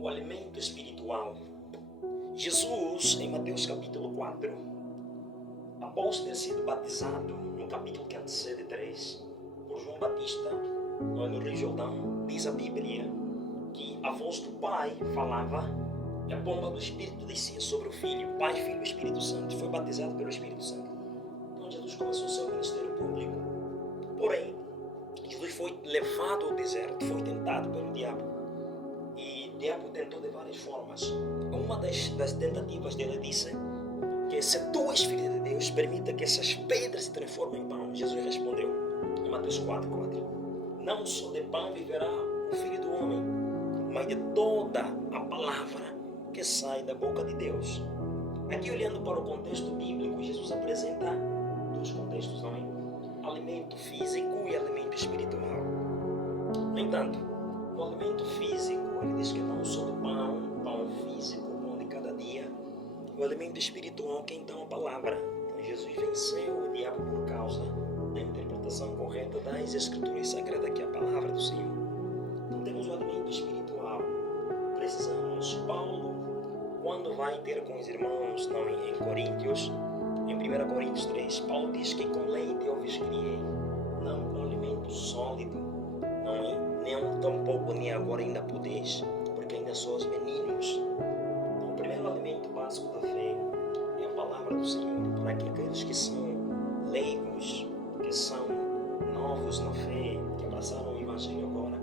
O alimento espiritual. Jesus, em Mateus capítulo 4, após ter sido batizado, no capítulo que antecede 3, por João Batista, no Rio Jordão, diz a Bíblia que a voz do Pai falava e a pomba do Espírito descia sobre o Filho. Pai, Filho e Espírito Santo. Foi batizado pelo Espírito Santo. Então Jesus começou o seu ministério público. Porém, Jesus foi levado ao deserto, foi tentado pelo diabo. E o diabo tentou de várias formas. Uma das tentativas dele disse que se tu és filho de Deus, permita que essas pedras se transformem em pão. Jesus respondeu em Mateus 4:4. Não só de pão viverá o Filho do Homem, mas de toda a palavra que sai da boca de Deus. Aqui, olhando para o contexto bíblico, Jesus apresenta dois contextos, não é? Alimento físico e alimento espiritual. No entanto, no alimento físico, ele diz que não só do pão físico, pão de cada dia. O alimento espiritual, que então a palavra. Então, Jesus venceu o diabo por causa da interpretação correta das Escrituras Sagradas, que é a palavra do Senhor. Então temos o alimento espiritual. Precisamos. Paulo, quando vai ter com os irmãos em Coríntios, em 1 Coríntios 3, Paulo diz que com leite eu vos criei, não com alimento sólido, nem tampouco nem agora ainda podeis, porque ainda sois meninos. Então, o primeiro alimento básico da fé é a palavra do Senhor, para que aqueles que são leigos, que são novos na fé, que abraçaram o Evangelho agora,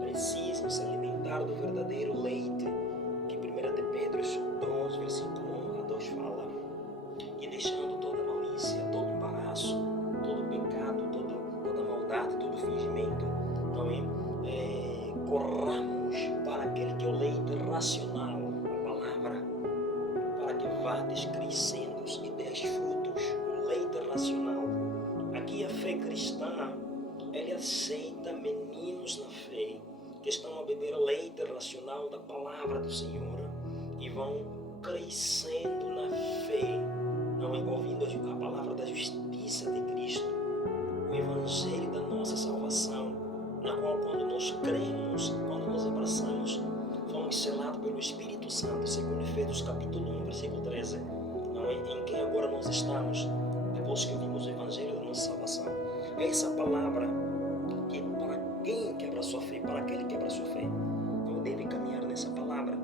precisam se alimentar do verdadeiro leite, que 1 de Pedro 2, versículo 1 a 2 fala. E deixando toda malícia, todo embaraço, todo pecado, toda maldade, todo fingimento, corramos para aquele que é o leite racional, a palavra, para que vades crescendo e dês frutos, o leite racional. Aqui a fé cristã, ele aceita meninos na fé, que estão a beber leite racional da palavra do Senhor e vão crescendo na fé, ouvindo a palavra da justiça de Cristo, o Evangelho da nossa salvação, na qual quando nós cremos, quando nós abraçamos, fomos selados pelo Espírito Santo, segundo Efésios capítulo 1, versículo 13, em quem agora nós estamos, depois que ouvimos o Evangelho da nossa salvação. É essa palavra que é para quem quebra a sua fé, para aquele que quebra a sua fé, então deve caminhar nessa palavra.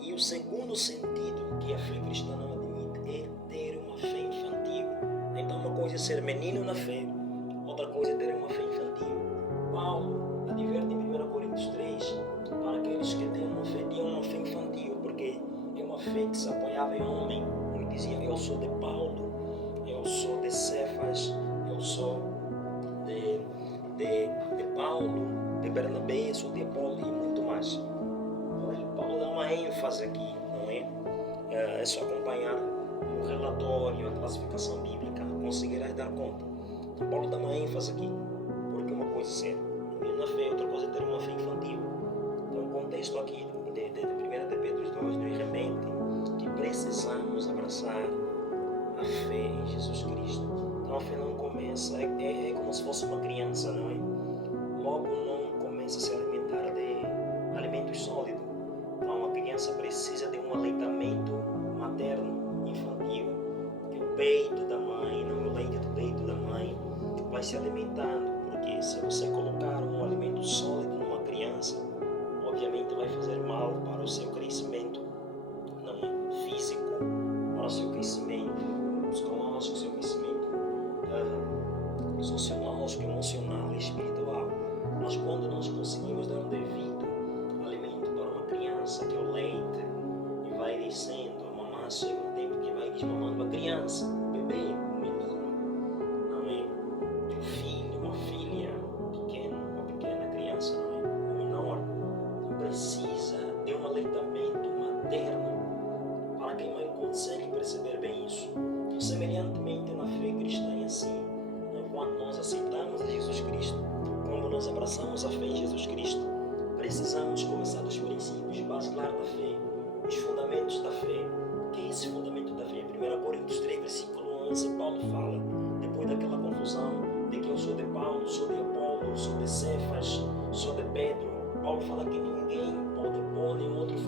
E o segundo sentido que a fé cristã não admite é ter uma fé infantil. Então uma coisa é ser menino na fé, outra coisa é ter uma fé infantil. Paulo adverte em 1 Coríntios 3 para aqueles que têm uma fé infantil, porque é uma fé que se apoiava em homem. Ele dizia, eu sou de Paulo, eu sou de Cefas, eu sou de Paulo, de Bernabé, sou de Apolo e muito mais. Paulo dá uma ênfase aqui, não é? É só acompanhar o relatório, a classificação bíblica, conseguirás dar conta. Então, Paulo dá uma ênfase aqui, porque uma coisa é ser na fé, outra coisa é ter uma fé infantil. Então, o contexto aqui de 1 de Pedro 2 nos remete que precisamos abraçar a fé em Jesus Cristo. Então, a fé não começa, é como se fosse uma criança, não é? Logo não começa a se alimentar de alimentos sólidos. Então, a criança precisa de um aleitamento materno, infantil, que é o peito da mãe, não o leite do peito da mãe, vai se alimentando, porque se você colocar um alimento sólido numa criança, obviamente vai fazer mal para o seu crescimento, não físico, para o seu crescimento psicológico, seu crescimento sociológico, emocional e espiritual. Mas quando nós conseguimos dar um devido alimento para uma criança, que é o leite, e vai descendo, a mamãe chega um tempo que vai desmamando a criança, o bebê, o menino, não é? Um filho, uma filha, uma pequena criança, não é? Um menor, então precisa de um aleitamento materno. Para quem não consegue perceber bem isso, então, semelhantemente na fé cristã é assim, quando nós aceitamos a Jesus Cristo, quando nós abraçamos a fé em Jesus Cristo, precisamos começar dos princípios basilares da fé, os fundamentos da fé. O que é esse fundamento da fé? 1 Coríntios 3, versículo 11, Paulo fala, depois daquela confusão de que eu sou de Paulo, sou de Apolo, sou de Cefas, sou de Pedro. Paulo fala que ninguém pode pôr nenhum outro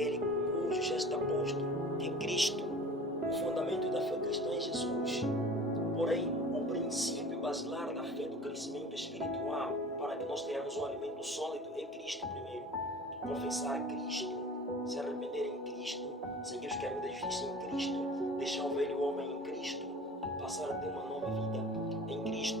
aquele cujo já está posto, que é Cristo, o fundamento da fé cristã em Jesus. Porém, o princípio basilar da fé do crescimento espiritual, para que nós tenhamos um alimento sólido, é Cristo primeiro. Confessar Cristo, se arrepender em Cristo, seguir os caminhos da justiça em Cristo, deixar o velho homem em Cristo, passar a ter uma nova vida em Cristo.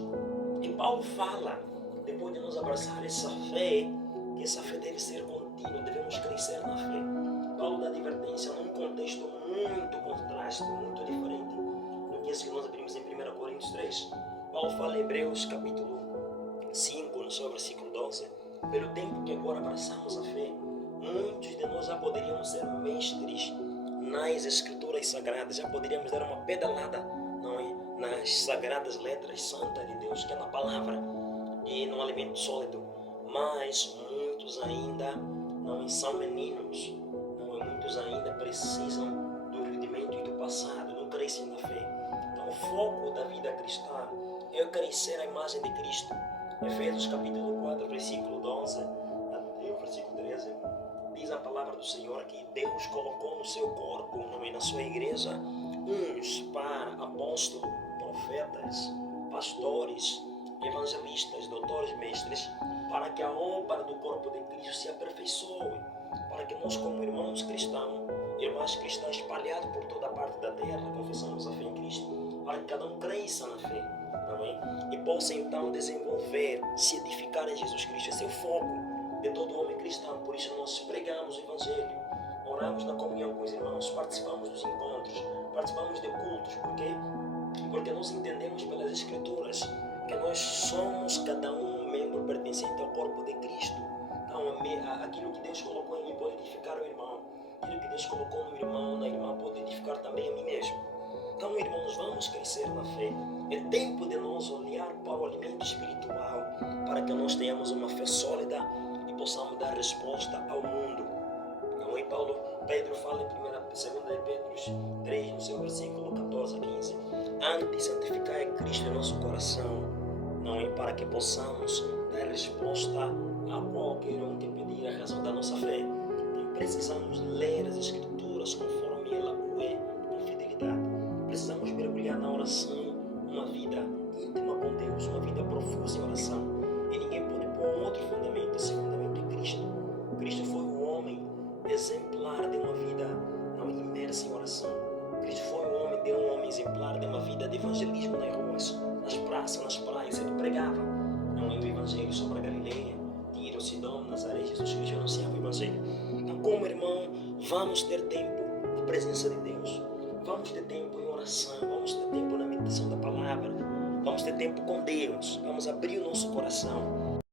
E Paulo fala, depois de nos abraçar essa fé, que essa fé deve ser contínua, devemos crescer na fé. Paulo dá advertência num contexto muito contraste, muito diferente do que esse que nós abrimos em 1 Coríntios 3. Paulo fala em Hebreus capítulo 5, no seu versículo 12, pelo tempo que agora abraçamos a fé, muitos de nós já poderíamos ser mestres nas escrituras sagradas, já poderíamos dar uma pedalada, não é? Nas sagradas letras santas de Deus, que é na palavra e no alimento sólido, mas muitos ainda não são meninos, não é? Muitos ainda precisam do rudimento e do passado, não crescem na fé. Então o foco da vida cristã é crescer à imagem de Cristo. Efésios capítulo 4, versículo 12 até o versículo 13, diz a palavra do Senhor que Deus colocou no seu corpo, não é? Na sua igreja, uns para apóstolos, profetas, pastores, evangelistas, doutores, mestres, para que a obra do corpo de Cristo se aperfeiçoe, para que nós como irmãos cristãos, irmãs cristãs espalhados por toda a parte da terra, confessamos a fé em Cristo, para que cada um cresça na fé, não é? E possa então desenvolver, se edificar em Jesus Cristo. Esse é o foco de todo homem cristão. Por isso nós pregamos o Evangelho, oramos na comunhão com os irmãos, participamos dos encontros, participamos de cultos. Por quê? Porque nós entendemos pelas Escrituras que nós somos cada um membro pertencente ao corpo de Cristo. Então aquilo que Deus colocou em mim pode edificar o irmão, aquilo que Deus colocou no irmão, na irmã, pode edificar também a mim mesmo. Então, irmãos, vamos crescer na fé. É tempo de nós olhar para o alimento espiritual, para que nós tenhamos uma fé sólida e possamos dar resposta ao mundo. Não é? Pedro fala em 2 Pedro 3, no seu versículo 14 a 15. Antes, santificai a Cristo em nosso coração, não é? Para que possamos dar resposta a qualquer um que pedir a razão da nossa fé. Então, precisamos ler as Escrituras conforme ela o é, com fidelidade. Precisamos mergulhar na oração, uma vida íntima com Deus, uma vida profusa em oração. E ninguém pode pôr um outro fundamento, esse fundamento é Cristo. Cristo foi o homem exemplar de uma vida não imersa em oração. Cristo foi um homem exemplar de uma vida de evangelismo nas ruas, nas praças, nas praias. Ele pregava não é o evangelho sobre a Galileia, Tiro, Sidom, Nazaré. Jesus Cristo anunciava o evangelho. Então, como irmão, vamos ter tempo na presença de Deus. Vamos ter tempo em oração, vamos ter tempo na meditação da palavra, vamos ter tempo com Deus, vamos abrir o nosso coração